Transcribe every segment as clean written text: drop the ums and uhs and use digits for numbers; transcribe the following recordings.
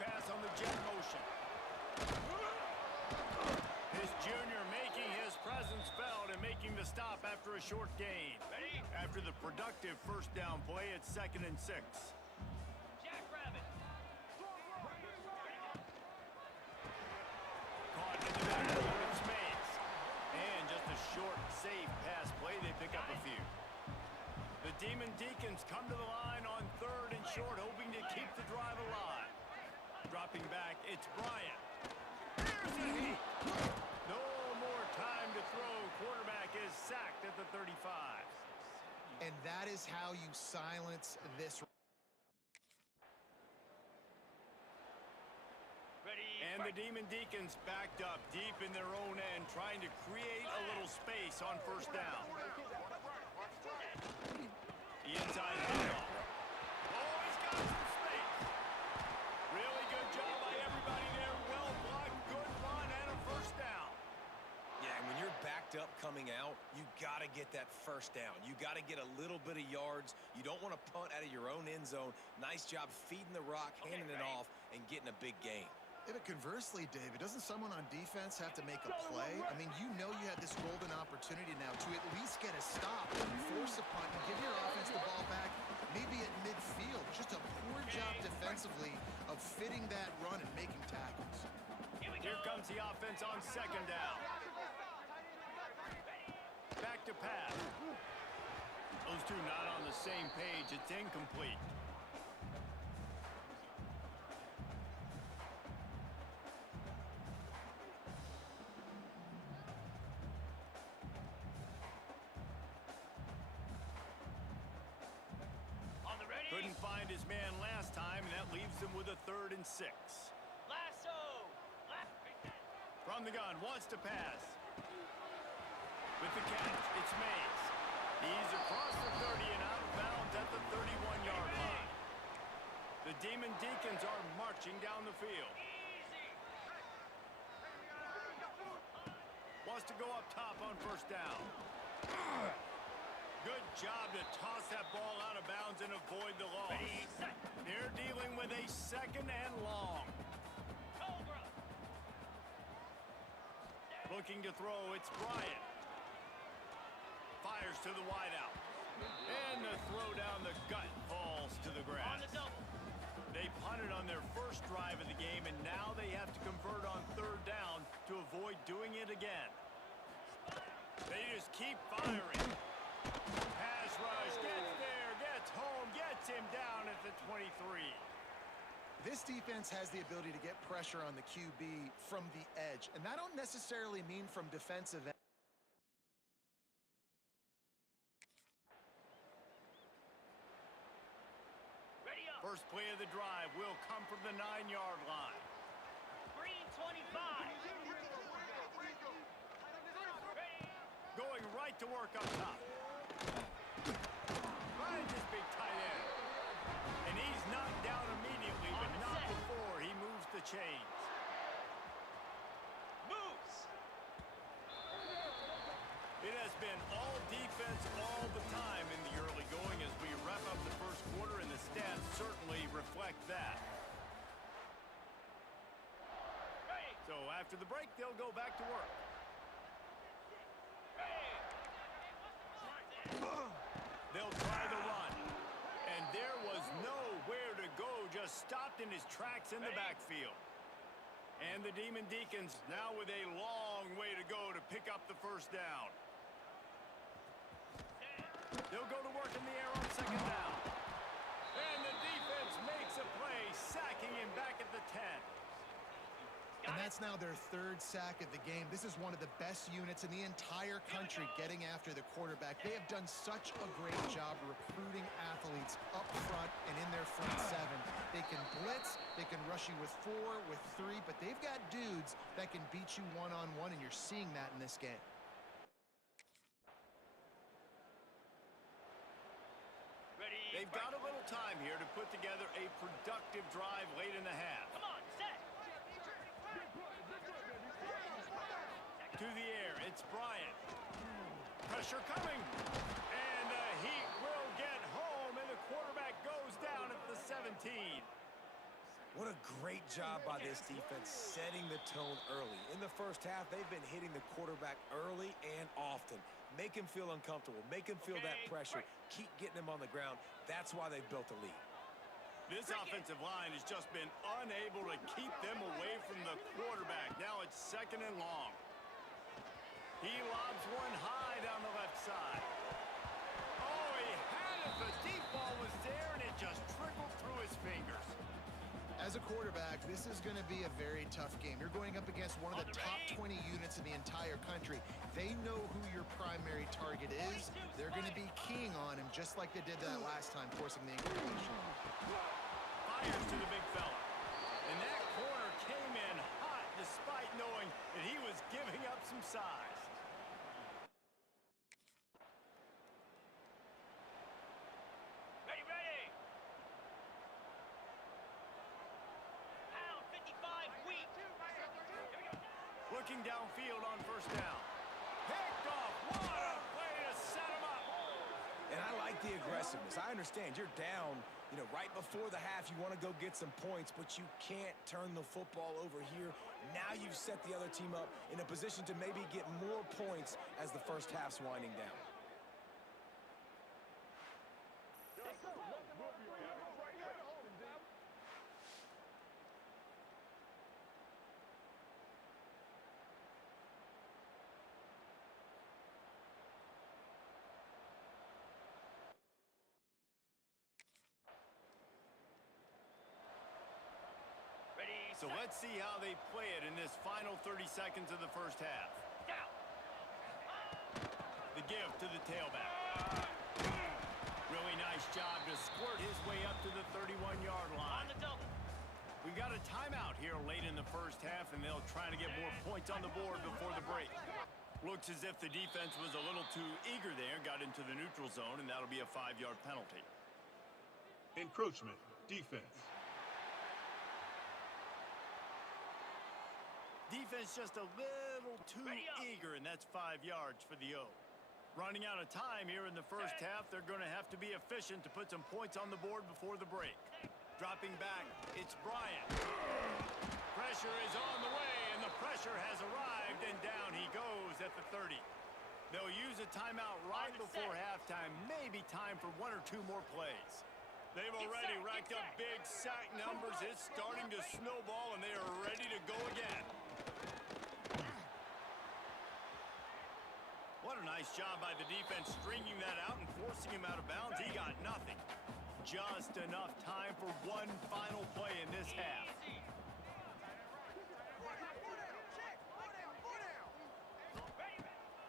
pass on the jet motion. His junior making his presence felt and making the stop after a short gain. Ready? After the productive first down play, it's 2nd and 6. Jackrabbit. Caught in the middle of its maze. And just a short, safe pass play, they pick up a few. The Demon Deacons come to the line on 3rd and short, hoping to keep the drive alive. Dropping back, it's Bryant. Here's a heat. No more time to throw. Quarterback is sacked at the 35. And that is how you silence this. Ready? And the Demon Deacons backed up deep in their own end, trying to create a little space on 1st down. The inside handoff. Oh, he's got some space. Really good job by everybody there. Well blocked, good run, and a 1st down. Yeah, and when you're backed up coming out, you got to get that 1st down. You got to get a little bit of yards. You don't want to punt out of your own end zone. Nice job feeding the rock, handing it off, and getting a big gain. Yeah, but conversely, David, doesn't someone on defense have to make a play? I mean, you know you have this golden opportunity now to at least get a stop, force a punt, and give your offense the ball back, maybe at midfield. Just a poor job defensively of fitting that run and making tackles. Here comes the offense on 2nd down. Back to pass. Those two not on the same page. It's incomplete. Couldn't find his man last time, and that leaves him with a 3rd and 6. Lasso. From the gun, wants to pass. With the catch, it's Mays. He's across the 30 and out of bounds at the 31-yard line. The Demon Deacons are marching down the field. Wants to go up top on 1st down. Good job to toss that ball out of bounds and avoid the loss. They're dealing with a 2nd and long. Looking to throw, it's Bryant. Fires to the wideout. And the throw down the gut falls to the grass. On the double. They punted on their first drive of the game, and now they have to convert on 3rd down to avoid doing it again. They just keep firing. Pass rush, gets there, gets home, gets him down at the 23. This defense has the ability to get pressure on the QB from the edge, and that don't necessarily mean from defensive end. Ready up. First play of the drive will come from the 9-yard line. Green 25. Ready. Going right to work up top. Finds his big tight end. And he's knocked down immediately, but not before he moves the chains. Moves. It has been all defense all the time in the early going as we wrap up the 1st quarter, and the stats certainly reflect that. Ready. So after the break, they'll go back to work. They'll try the run. And there was nowhere to go, just stopped in his tracks in the backfield. And the Demon Deacons now with a long way to go to pick up the 1st down. They'll go to work in the air on 2nd down. And the defense makes a play, sacking him back at the 10. And that's now their 3rd sack of the game. This is one of the best units in the entire country getting after the quarterback. They have done such a great job recruiting athletes up front and in their front 7. They can blitz, they can rush you with 4, with 3, but they've got dudes that can beat you one-on-one, and you're seeing that in this game. Ready. They've got a little time here to put together a productive drive late in the half. Come on, set. To the air, it's Bryant. Pressure coming. And the Heat will get home, and the quarterback goes down at the 17. What a great job by this defense setting the tone early. In the first half, they've been hitting the quarterback early and often. Make him feel uncomfortable. Make him feel that pressure. Keep getting him on the ground. That's why they've built a lead. This offensive line has just been unable to keep them away from the quarterback. Now it's 2nd and long. He lobs one high down the left side. Oh, he had it. The deep ball was there, and it just trickled through his fingers. As a quarterback, this is going to be a very tough game. You're going up against one of the top 20 units in the entire country. They know who your primary target is. They're going to be keying on him just like they did that last time, forcing the incompletion. Fires to the big fella. And that corner came in hot despite knowing that he was giving up some size. Ready. Pound 55 weak. Looking downfield on 1st down. Picked off. What a play to set him up. And I like the aggressiveness. I understand you're down, right before the half. You want to go get some points, but you can't turn the football over here. Now you've set the other team up in a position to maybe get more points as the first half's winding down. So let's see how they play it in this final 30 seconds of the first half. The give to the tailback. Really nice job to squirt his way up to the 31-yard line. On the double. We got a timeout here late in the first half, and they'll try to get more points on the board before the break. Looks as if the defense was a little too eager there, got into the neutral zone, and that'll be a 5-yard penalty. Encroachment, defense. Defense just a little too eager, and that's 5 yards for the O. Running out of time here in the first half, they're going to have to be efficient to put some points on the board before the break. Dropping back, it's Bryant. Pressure is on the way, and the pressure has arrived, and down he goes at the 30. They'll use a timeout right before halftime, maybe time for 1 or 2 more plays. They've already racked up big sack numbers. It's starting to snowball, and they are ready to go again. What a nice job by the defense stringing that out and forcing him out of bounds. He got nothing. Just enough time for one final play in this half.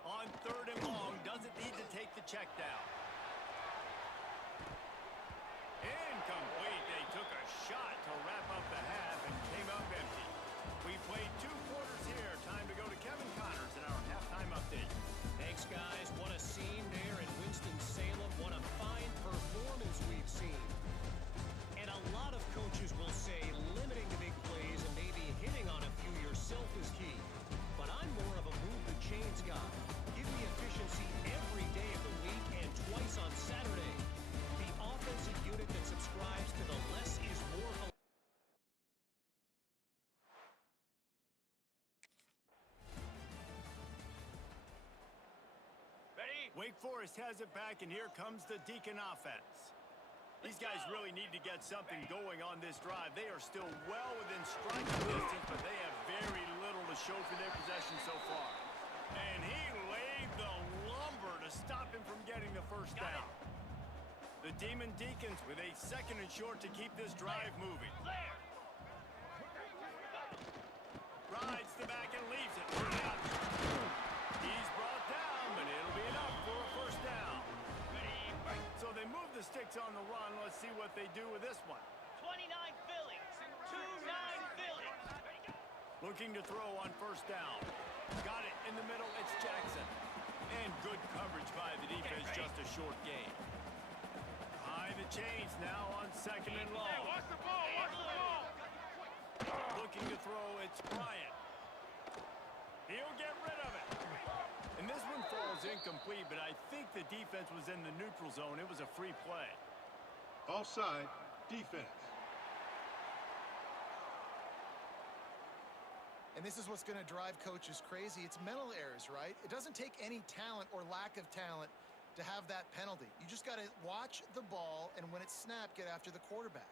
On 3rd and long, doesn't need to take the check down. Incomplete. They took a shot to wrap up the half and came up empty. We played 2 quarters here. Time to go to Kevin Connors in our halftime update. Thanks, guys. What a scene there in Winston-Salem. What a fine performance we've seen. And a lot of coaches will say limiting the big plays and maybe hitting on a few yourself is key. But I'm more of a move-the-chains guy. Give me efficiency every day of the week and twice on Saturday. The offensive unit that subscribes to the less is more philosophy. Wake Forest has it back, and here comes the Deacon offense. These guys really need to get something going on this drive. They are still well within striking distance, but they have very little to show for their possession so far. And he laid the lumber to stop him from getting the first down. The Demon Deacons with a 2nd and short to keep this drive moving. Rides the back and leaves it. He's brought down, but it'll be enough for a first down. So they move the sticks on the run. Let's see what they do with this one. 29 Phillies. 29 Phillies. Looking to throw on 1st down. Got it in the middle. It's Jackson. And good coverage by the defense. Just a short gain. High the chains now on 2nd and long. Hey, watch the ball. Watch the ball. Looking to throw. It's Bryant. He'll get rid of it. And this one falls incomplete, but I think the defense was in the neutral zone. It was a free play. Offside, defense. And this is what's going to drive coaches crazy. It's mental errors, right? It doesn't take any talent or lack of talent to have that penalty. You just got to watch the ball, and when it's snapped, get after the quarterback.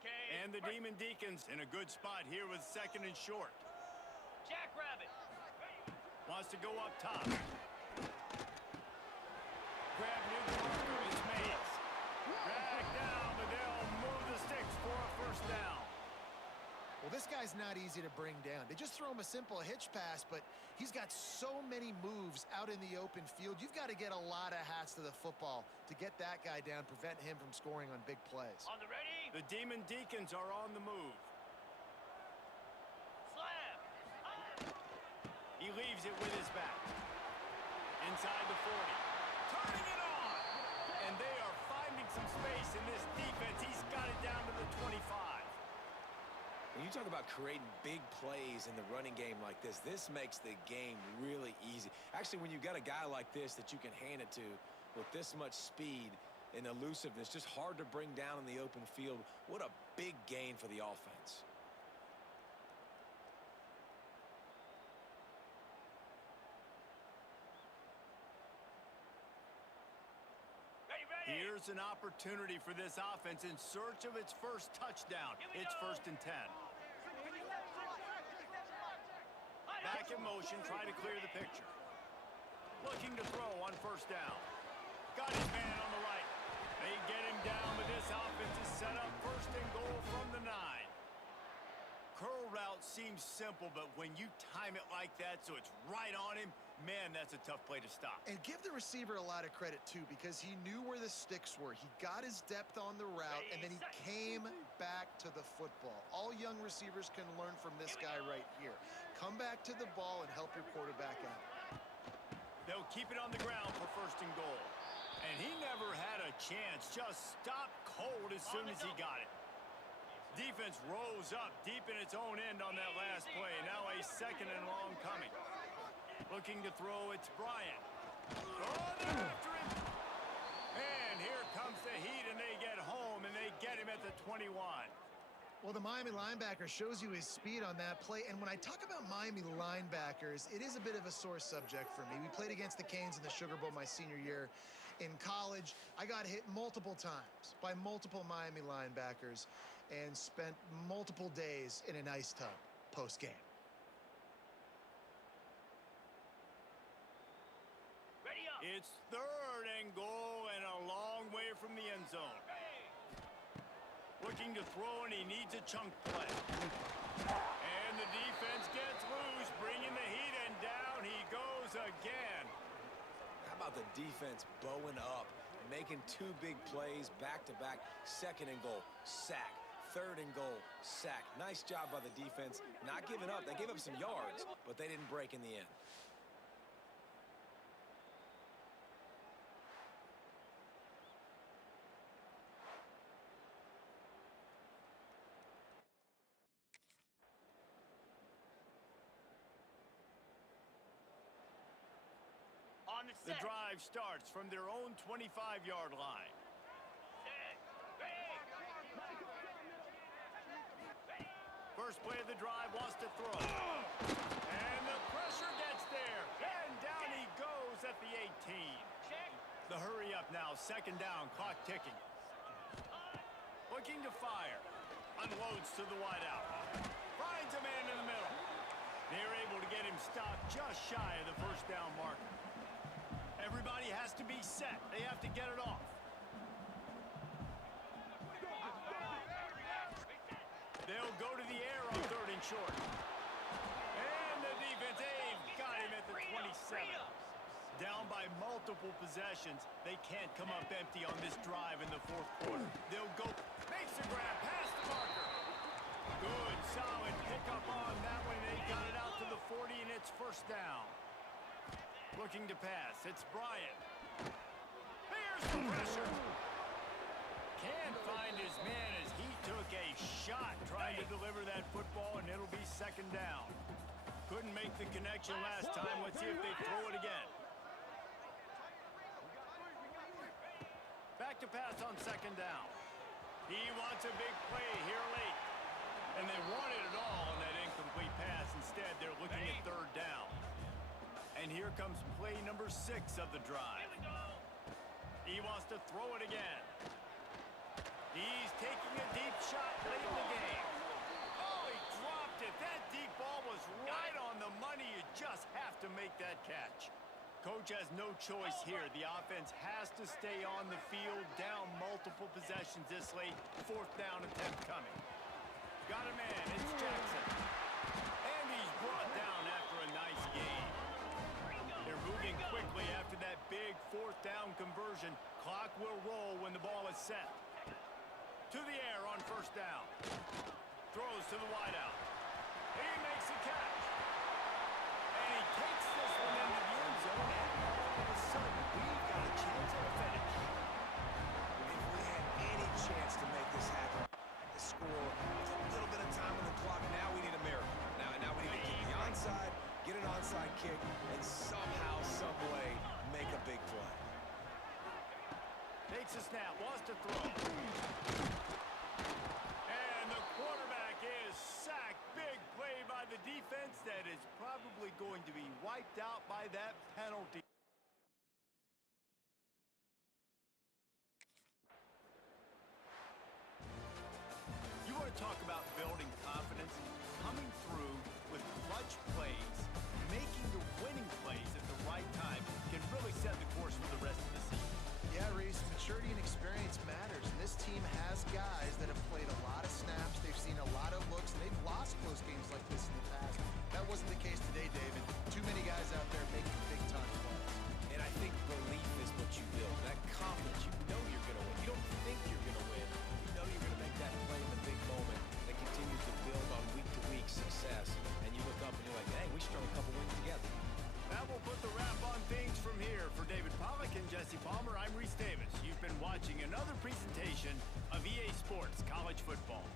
Okay. And the Demon Deacons in a good spot here with 2nd and short. Jackrabbit. Wants to go up top. Grab near the marker. It's Mays. Drag down, but they'll move the sticks for a first down. Well, this guy's not easy to bring down. They just throw him a simple hitch pass, but he's got so many moves out in the open field. You've got to get a lot of hats to the football to get that guy down, prevent him from scoring on big plays. On the ready. The Demon Deacons are on the move. Slam. He leaves it with his back. Inside the 40. Turning it on! And they are finding some space in this defense. He's got it down to the 25. When you talk about creating big plays in the running game like this makes the game really easy. Actually, when you've got a guy like this that you can hand it to with this much speed and elusiveness, just hard to bring down in the open field, what a big gain for the offense. Ready, ready. Here's an opportunity for this offense in search of its first touchdown. It's 1st and 10. Back in motion, try to clear the picture. Looking to throw on 1st down. Got his man on the right. They get him down, but this offense is set up 1st and goal from the 9. Curl route seems simple, but when you time it like that so it's right on him, man, that's a tough play to stop. And give the receiver a lot of credit, too, because he knew where the sticks were. He got his depth on the route, and then he came back to the football. All young receivers can learn from this guy right here. Come back to the ball and help your quarterback out. They'll keep it on the ground for 1st and goal. And he never had a chance. Just stopped cold as soon as he got it. Defense rose up deep in its own end on that last play. Now a 2nd and long coming. Looking to throw, it's Bryant. Oh, they're after him. And here comes the Heat, and they get home, and they get him at the 21. Well, the Miami linebacker shows you his speed on that play. And when I talk about Miami linebackers, it is a bit of a sore subject for me. We played against the Canes in the Sugar Bowl my senior year in college. I got hit multiple times by multiple Miami linebackers and spent multiple days in an ice tub post-game. Ready up. It's 3rd and goal and a long way from the end zone. Looking to throw, and he needs a chunk play. And the defense gets loose, bringing the Heat, and down he goes again. How about the defense bowing up, making 2 big plays back-to-back, 2nd and goal, sack. 3rd and goal, sack. Nice job by the defense. Not giving up. They gave up some yards, but they didn't break in the end. On the The set. drive starts from their own 25-yard line. Set. Ready. First play of the drive, wants to throw. And the pressure gets there. And down he goes at the 18. Check. The hurry up now, 2nd down, clock ticking. Looking to fire. Unloads to the wideout. Finds a man in the middle. They're able to get him stopped just shy of the 1st down marker. Everybody has to be set. They have to get it off. They'll go to the air on 3rd and short. And the defense, they've got him at the 27. Down by multiple possessions. They can't come up empty on this drive in the 4th quarter. They'll go, makes a grab, past the marker. Good, solid pickup on that one. They got it out to the 40, and it's 1st down. Looking to pass, it's Bryant. There's the pressure. Can't find his man as he took a shot trying to deliver that football, and it'll be 2nd down. Couldn't make the connection last time. Let's see if they throw it again. Back to pass on 2nd down. He wants a big play here late. And they wanted it all on that incomplete pass. Instead, they're looking at third down. And here comes play number 6 of the drive. Here we go. He wants to throw it again. He's taking a deep shot late in the game. Oh, he dropped it. That deep ball was right on the money. You just have to make that catch. Coach has no choice here. The offense has to stay on the field, down multiple possessions this late. 4th down attempt coming. Got a man. It's Jackson. And he's brought down after a nice gain. They're moving quickly after that big 4th down conversion. Clock will roll when the ball is set. To the air on 1st down. Throws to the wideout. He makes a catch. And he takes this one into the end zone. And all of a sudden, we've got a chance at a finish. If we had any chance to make this happen, the score with a little bit of time on the clock, now we need a miracle. Now we need to get the onside, get an onside kick, and somehow, some way, make a big play. Takes a snap, wants to throw. And the quarterback is sacked. Big play by the defense that is probably going to be wiped out by that penalty. You want to talk about building confidence? Coming through with clutch plays, making the winning plays at the right time can really set the course for the rest of the season. Yeah, Reese, maturity and experience matters. And this team has guys that have played a lot of snaps. They've seen a lot of looks, and they've lost close games like this in the past. That wasn't the case today, David. Too many guys out there making big-time plays. And I think belief is what you build. That confidence, you know you're going to win. You don't think you're going to win. You know you're going to make that play in the big moment that continues to build on week-to-week success. And you look up and you're like, hey, we strung a couple wins together. That will put the wrap on things from here. For David Pollack and Jesse Palmer, I'm Reese Davis. You've been watching another presentation of EA Sports College Football.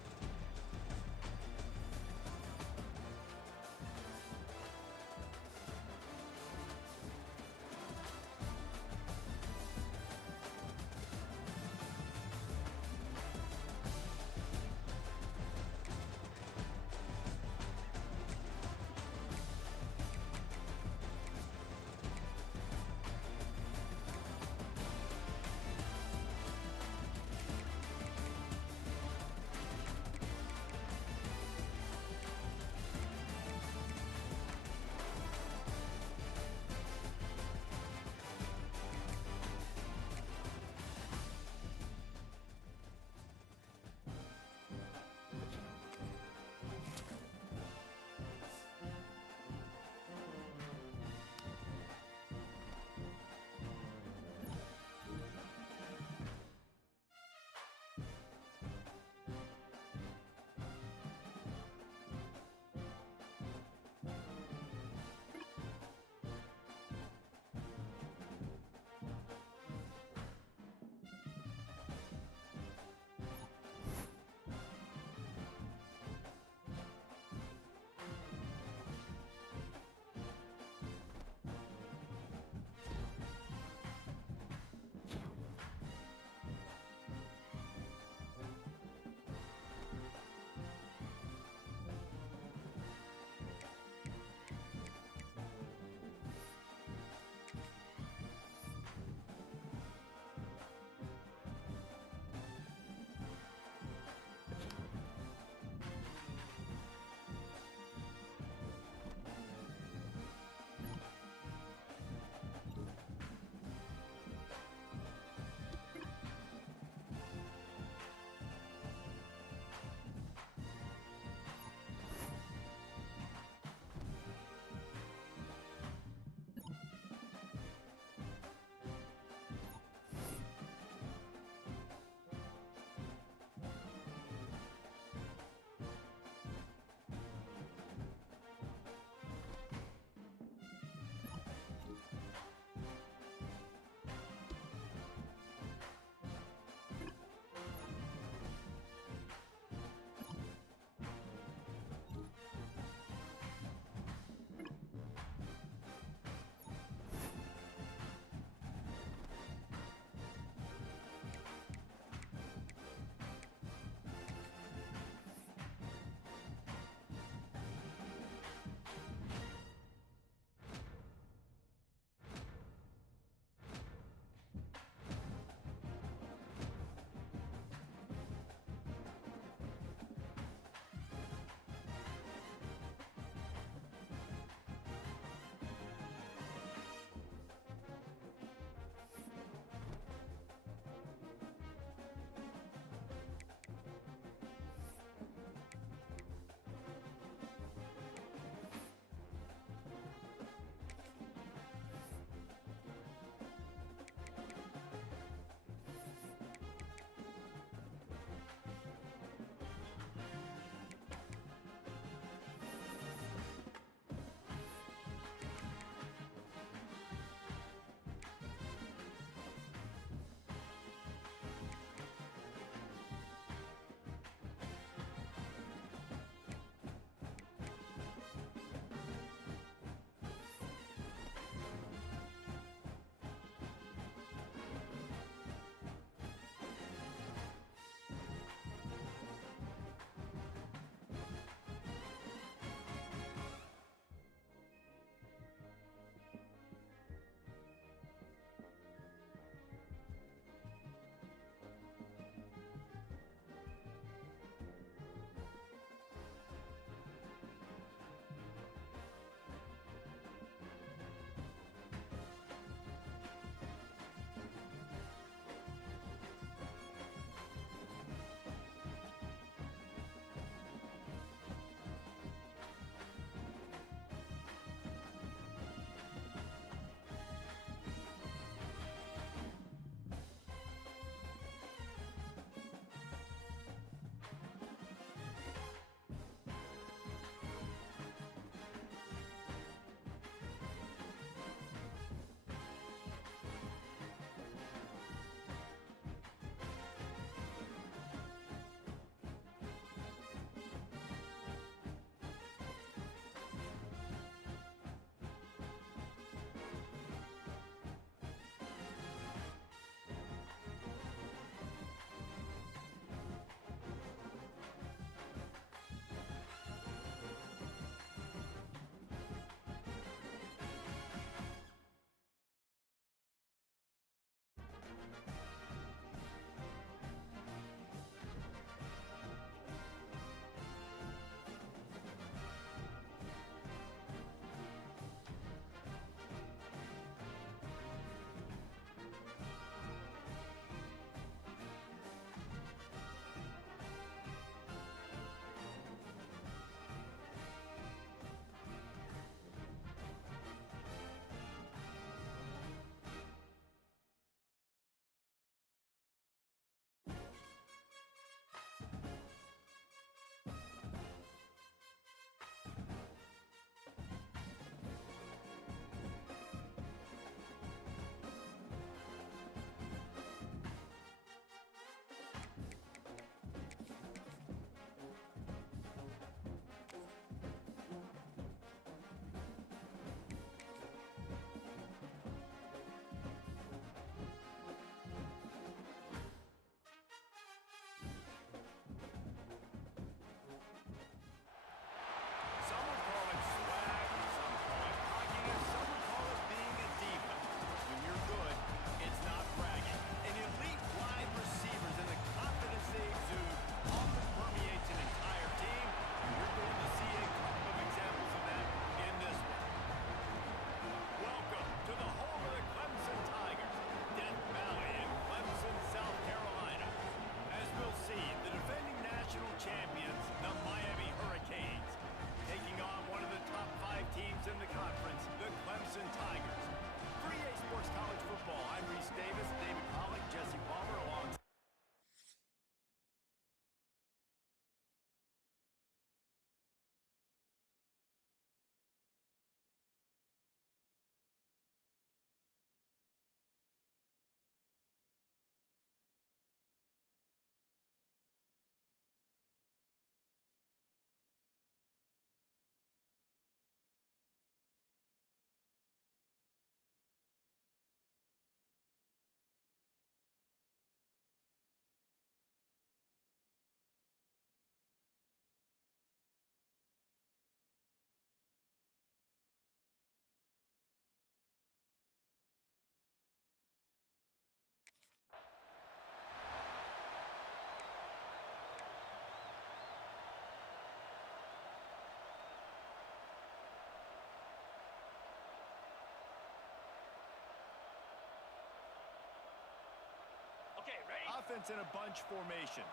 offense in a bunch formation.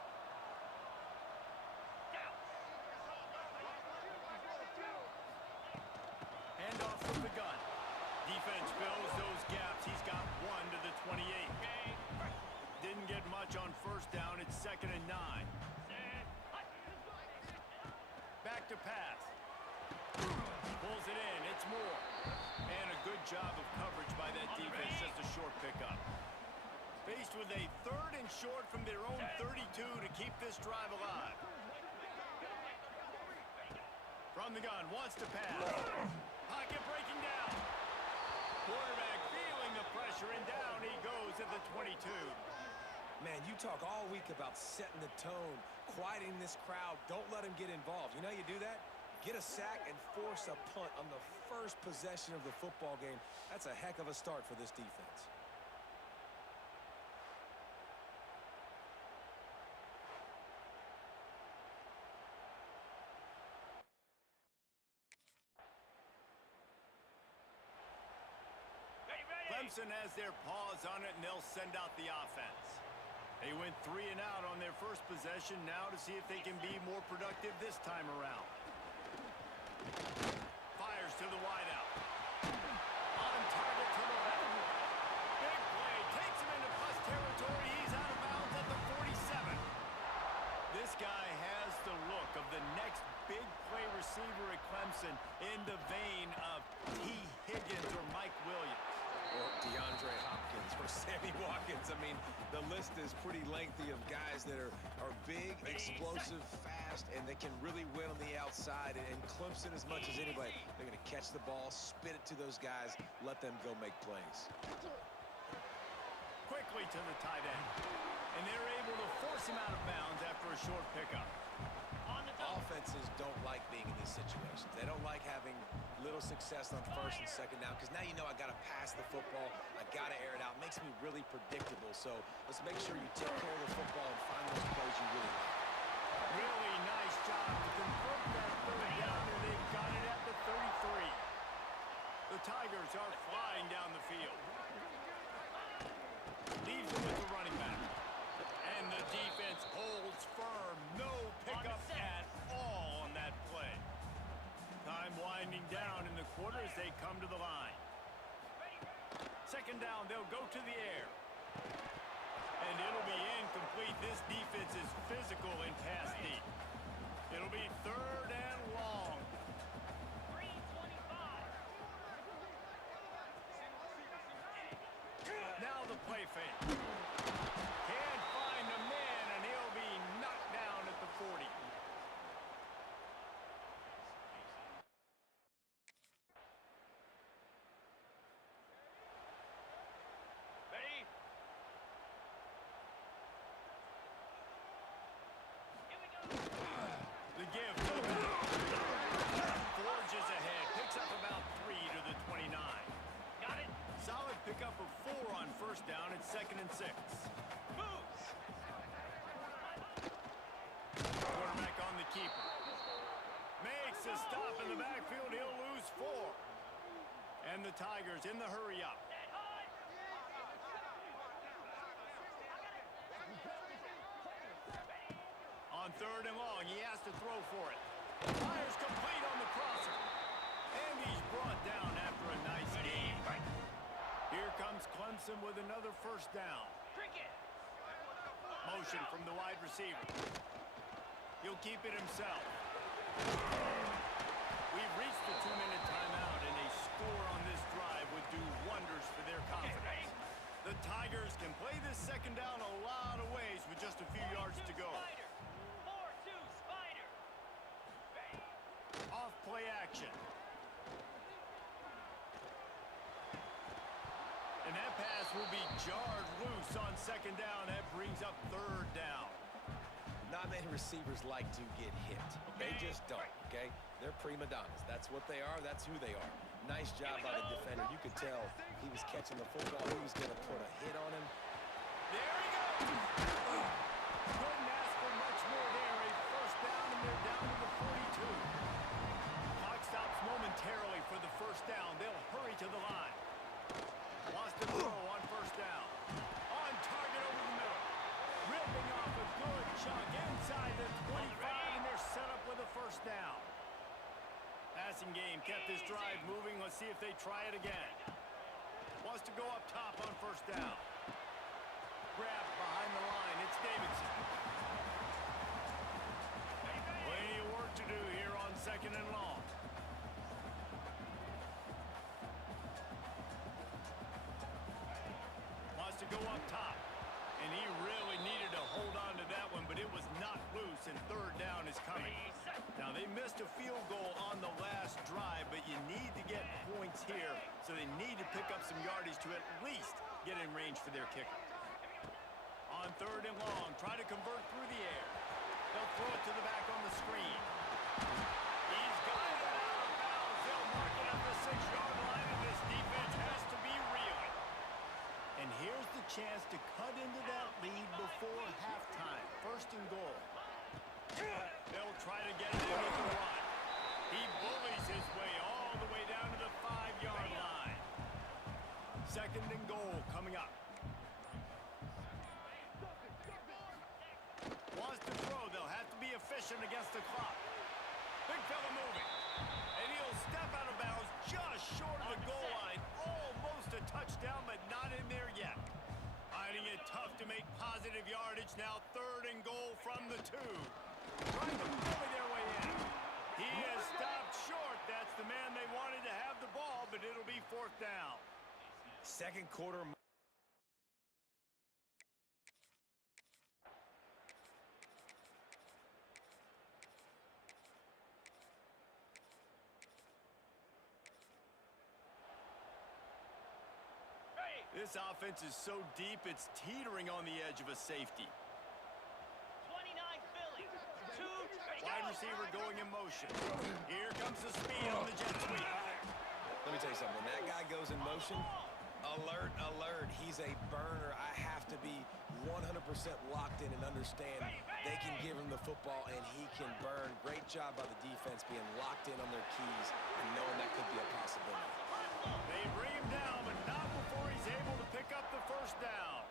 Handoff from the gun. Defense fills those gaps. He's got 1 to the 28. Didn't get much on first down. It's 2nd and 9. Back to pass. Pulls it in. It's Moore. And a good job of coverage by that defense. Just a short pickup. Faced with a 3rd and short from their own 32 to keep this drive alive. From the gun. Wants to pass. Pocket breaking down. Quarterback feeling the pressure, and down he goes at the 22. Man, you talk all week about setting the tone, quieting this crowd. Don't let them get involved. You know how you do that? Get a sack and force a punt on the first possession of the football game. That's a heck of a start for this defense. Clemson has their paws on it, and they'll send out the offense. They went 3 and out on their first possession, now to see if they can be more productive this time around. Fires to the wideout. On target to the left. Big play, takes him into plus territory. He's out of bounds at the 47. This guy has the look of the next big play receiver at Clemson, in the vein of T. Higgins or Mike Williams. Or DeAndre Hopkins or Sammy Watkins. I mean, the list is pretty lengthy of guys that are big, explosive, fast, and they can really win on the outside. And Clemson, as much as anybody, they're going to catch the ball, spit it to those guys, let them go make plays. Quickly to the tight end. And they're able to force him out of bounds after a short pickup. Offenses don't like being in these situations. They don't like having little success on 1st and 2nd down, because now you know I got to pass the football. I got to air it out. It makes me really predictable. So let's make sure you take care of the football and find those plays you really like. Really nice job to convert that 3rd down, and they've got it at the 33. The Tigers are flying down the field. Leaves him with the running back. And the defense holds firm. No pickup at all on that play. Time winding down in the quarter as they come to the line. 2nd down, they'll go to the air. And it'll be incomplete. This defense is physical and pass deep. It'll be 3rd and long. 3:25. Now the play fake. Can't find a man, and he'll be knocked down at the 40. Ready? Here we go. The give to the back. Forges ahead. Picks up about 3 to the 29. Got it. Solid pickup of 4 on first down at 2nd and 6. Moves. Quarterback on the keeper. Makes a stop in the backfield. He'll lose 4. And the Tigers in the hurry up. That high. On 3rd and long, he has to throw for it. Fires complete on the crosser. And he's brought down after a nice game. Here comes Clemson with another first down. Cricket. Motion from the wide receiver. He'll keep it himself. We've reached the 2-minute timeout, and a score on this drive would do wonders for their confidence. The Tigers can play this 2nd down a lot of ways with just a few yards to go. Spider. 4-2 Spider. Ready. Off play action. And that pass will be jarred loose on 2nd down. That brings up 3rd down. Not many receivers like to get hit. They just don't, okay? They're prima donnas. That's what they are. That's who they are. Nice job by the defender. You could tell he was catching the football. He was going to put a hit on him. There he goes. Couldn't ask for much more there. A first down, and they're down to the 42. Clock stops momentarily for the first down. They'll hurry to the line. Lost the throw on first down. On target over the middle. ripping off a good chunk inside the 25, and they're set up with a first down. Passing game kept this drive moving. Let's see if they try it again. Wants to go up top on first down. Grab behind the line. It's Davidson. Plenty of work to do here on second and long. Wants to go up top. And he really needed to hold on to that one, but it was not loose, and third down is coming. Now, they missed a field goal on the last drive, but you need to get points here, so they need to pick up some yardage to at least get in range for their kicker. On third and long, try to convert through the air. They'll throw it to the back on the screen. He's got it out of bounds. They'll mark it up the 6-yard line, and this defense has to be reeling. And here's the chance to cut into that lead before halftime. First and goal. They'll try to get it in with the run. He bullies his way all the way down to the 5-yard line. Second and goal coming up. Wants to throw. They'll have to be efficient against the clock. Big fella moving. And he'll step out of bounds just short of the goal line. Almost a touchdown, but not in there yet. Finding it tough to make positive yardage now. Third and goal from the 2. Trying to bully their way in. He has stopped short. That's the man they wanted to have the ball, but it'll be fourth down. Second quarter. This offense is so deep, it's teetering on the edge of a safety. 29 Philly. 2. Wide receiver going in motion. Here comes the speed on the jet sweep. Let me tell you something. When that guy goes in motion, alert, alert. He's a burner. I have to be 100% locked in and understand they can give him the football and he can burn. Great job by the defense being locked in on their keys and knowing that could be a possibility. They bring him down, but not before he's able to pick up the first down.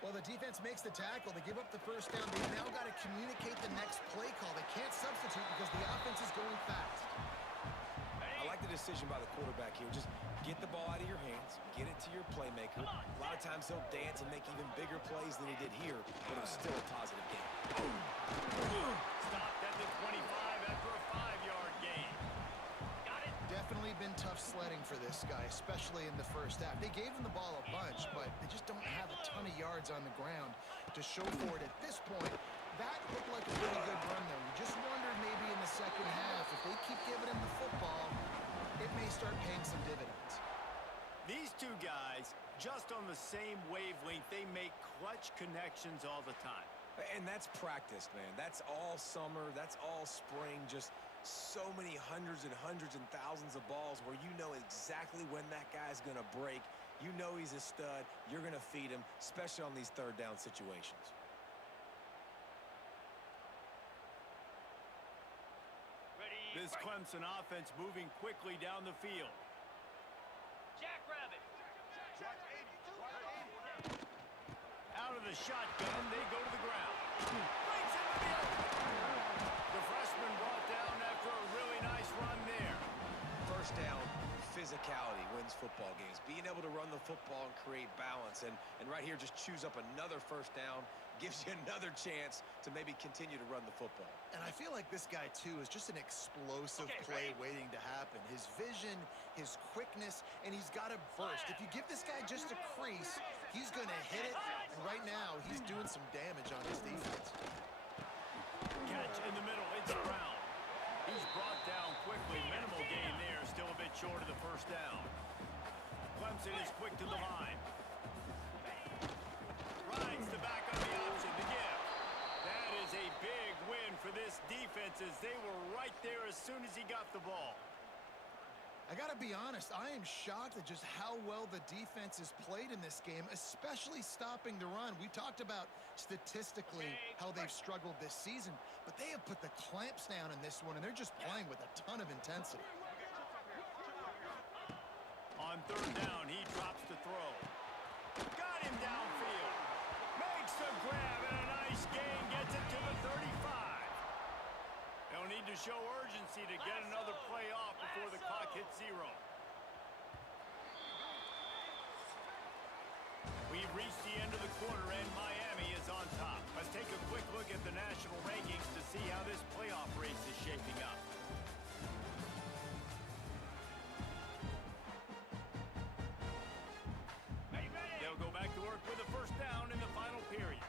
Well, the defense makes the tackle. They give up the first down. They've now got to communicate the next play call. They can't substitute because the offense is going fast. I like the decision by the quarterback here. Just get the ball out of your hands, get it to your playmaker. A lot of times he'll dance and make even bigger plays than he did here, but it was still a positive game. Stopped at the 25 after a 5-yard gain. Got it. Definitely been tough sledding for this guy, especially in the first half. They gave him the ball a bunch, but they just don't have a ton of yards on the ground to show for it at this point. That looked like a really good run, though. You just wondered maybe in the second half, if they keep giving him the football, it may start paying some dividends. These two guys, just on the same wavelength, they make clutch connections all the time. And that's practice, man. That's all summer. That's all spring. Just so many hundreds and thousands of balls where you know exactly when that guy's going to break. You know he's a stud. You're going to feed him, especially on these third down situations. This Clemson offense moving quickly down the field. Jackrabbit. Out of the shotgun, they go to the ground. Breaks into the open. The freshman brought down after a really nice run there. First down, physicality wins football games. Being able to run the football and create balance. And right here, just choose up another first down. Gives you another chance to maybe continue to run the football. And I feel like this guy, too, is just an explosive play waiting to happen. His vision, his quickness, and he's got a burst. If you give this guy just a crease, he's going to hit it. And right now, he's doing some damage on his defense. Catch in the middle. It's Brown. He's brought down quickly. Minimal gain there. Still a bit short of the first down. Clemson is quick to the line. Rides the back on the option to give. That is a big win for this defense as they were right there as soon as he got the ball. I got to be honest, I am shocked at just how well the defense has played in this game, especially stopping the run. We talked about statistically how they've struggled this season, but they have put the clamps down in this one, and they're just playing with a ton of intensity. On third down, he drops the throw. Got him downfield. Makes Makes the grab and a nice gain. Gets it to the 35. They'll need to show urgency to get another play off before the clock hits 0. We've reached the end of the quarter and Miami is on top. Let's take a quick look at the national rankings to see how this playoff race is shaping up. They'll go back to work with a first down in the final period.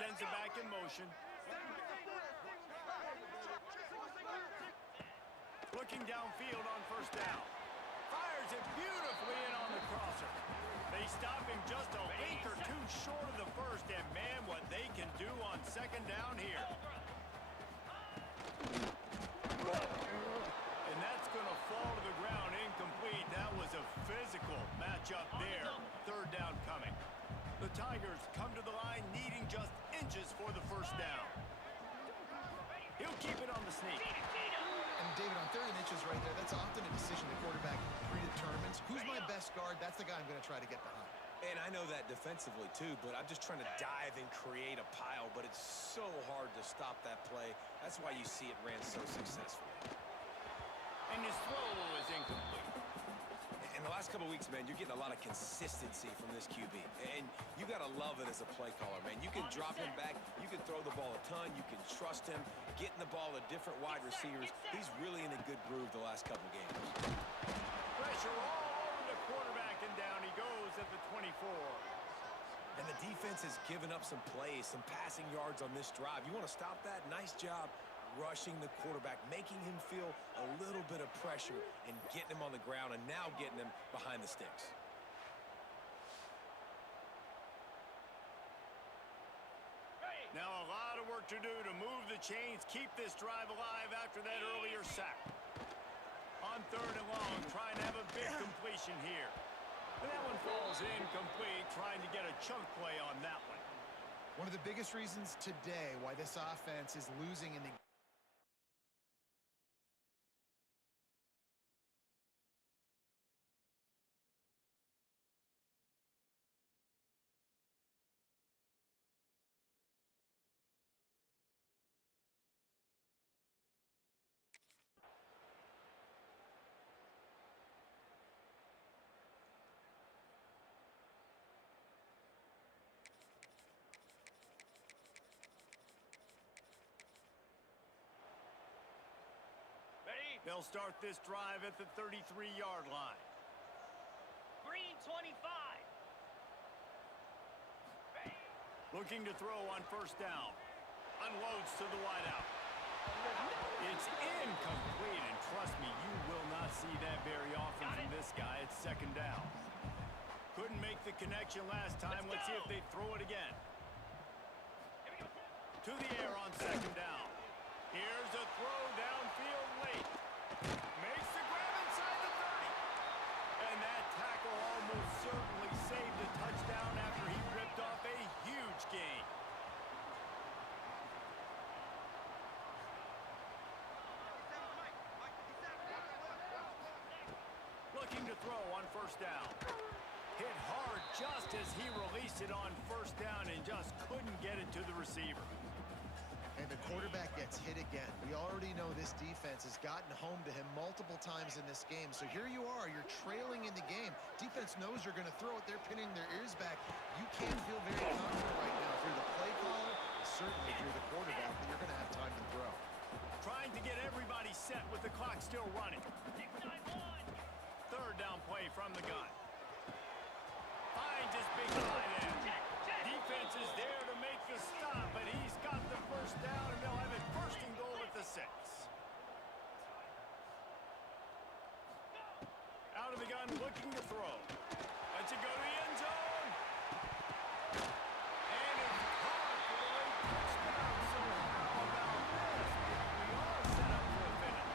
Sends it back in motion. Looking downfield on first down. Fires it beautifully in on the crosser. They stop him just a length or two short of the first, and man, what they can do on second down here. And that's going to fall to the ground incomplete. That was a physical matchup there. Third down coming. The Tigers come to the line needing just inches for the first down. He'll keep it on the sneak. And David, on 3rd and inches right there, that's often a decision the quarterback predetermines. Who's my best guard? That's the guy I'm going to try to get behind. And I know that defensively, too, but I'm just trying to dive and create a pile, but it's so hard to stop that play. That's why you see it ran so successfully. And his throw is incomplete. In the last couple of weeks, man, you're getting a lot of consistency from this QB. And you got to love it as a play caller, man. You can drop him back. You can throw the ball a ton. You can trust him. Getting the ball to different wide receivers. He's really in a good groove the last couple of games. Pressure all over the quarterback, and down he goes at the 24. And the defense has given up some plays, some passing yards on this drive. You want to stop that? Nice job rushing the quarterback, making him feel a little bit of pressure and getting him on the ground and now getting him behind the sticks. Now a lot of work to do to move the chains, keep this drive alive after that earlier sack. On 3rd and long, trying to have a big completion here. But that one falls incomplete, trying to get a chunk play on that one. One of the biggest reasons today why this offense is losing in the They'll start this drive at the 33-yard line. Green 25. Looking to throw on first down. Unloads to the wideout. It's incomplete, and trust me, you will not see that very often from this guy. It's 2nd down. Couldn't make the connection last time. Let's see if they throw it again. To the air on 2nd down. Here's a throw downfield late. Makes the grab inside the 30. And that tackle almost certainly saved a touchdown after he ripped off a huge gain. Looking to throw on first down. Hit hard just as he released it on first down and just couldn't get it to the receiver. And the quarterback gets hit again. We already know this defense has gotten home to him multiple times in this game. So here you are, you're trailing in the game. Defense knows you're going to throw it. They're pinning their ears back. You can't feel very confident right now through the play caller, certainly through the quarterback, that you're going to have time to throw. Trying to get everybody set with the clock still running. 3rd down play from the gun. Finds his big tight end. Defense is there to make the stop, but he's got the first down, and they'll have it 1st and goal at the 6. Out of the gun, looking to throw. Lets it go to the end zone. And it's caught for the late touchdown. So how about this? We are set up for a minute.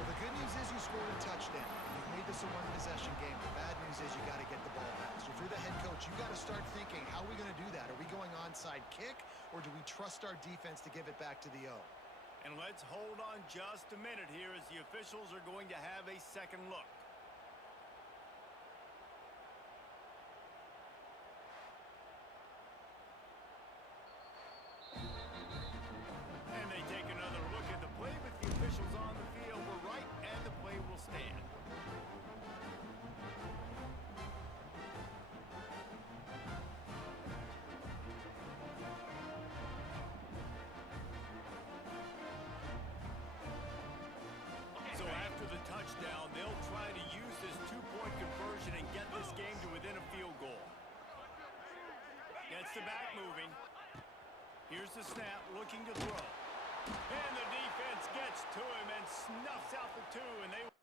Well, the good news is you scored a touchdown. You've made this a one-possession game. The bad news is you got to get the ball back. So if you're the head coach, you got to start thinking, how are we going to do that? Are we going onside kick, or do we trust our defense to give it back to the O? And let's hold on just a minute here as the officials are going to have a second look. stand. So after the touchdown, they'll try to use this two-point conversion and get this game to within a field goal. Gets the back moving. Here's the snap, looking to throw. And the defense gets to him and snuffs out the two, and they